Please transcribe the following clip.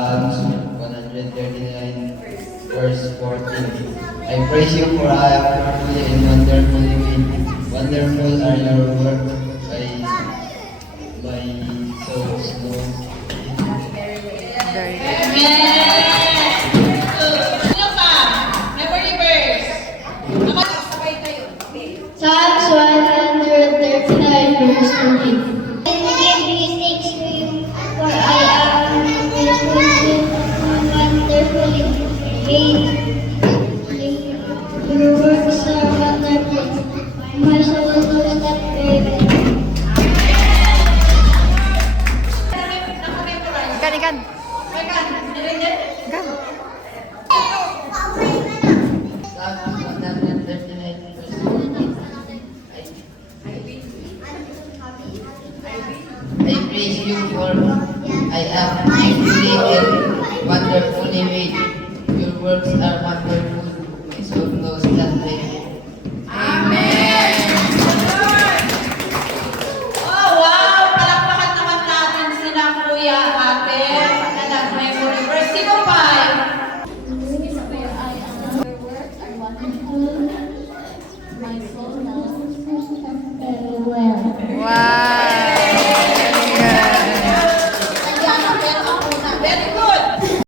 Psalms 139, verse 14. I praise you for I am fearfully and wonderfully made. Wonderful are your works by souls known. Ano pa? Memory verse. Sabay tayo. Psalms 139 verse 20. I will give these thanks to you, for I am wonderfully made. Your works are wonderful. My soul knows that very well. Ikan. Psalms 139, verse 14. I praise you for I am fearfully and